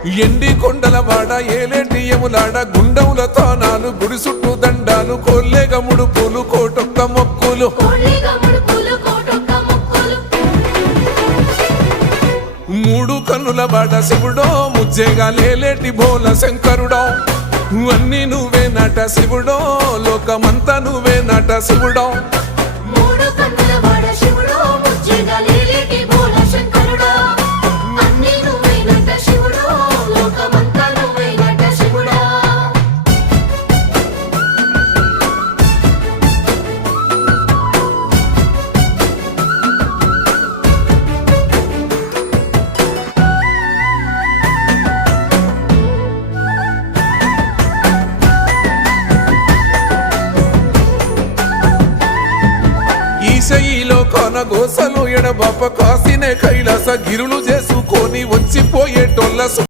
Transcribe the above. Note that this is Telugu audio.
ఎండి కొండల వాడ ఏలేటి యములాడ గుండముల తానాలు గుడి చుట్టూ దండాలు కోల్లేగ ముడుపులు కోటొక్క మొక్కులు మూడు కన్నుల వాడ శివుడో ముజ్జేగా లేలేటి బోల శంకరుడో అన్ని నువ్వే నట శివుడో లోకమంతా నువ్వే నట శివుడో ఈశయిలో కొనగోసలు ఎడబాప కాసినే కైలాస గిరులు చేసుకొని వచ్చిపోయేటోళ్ళ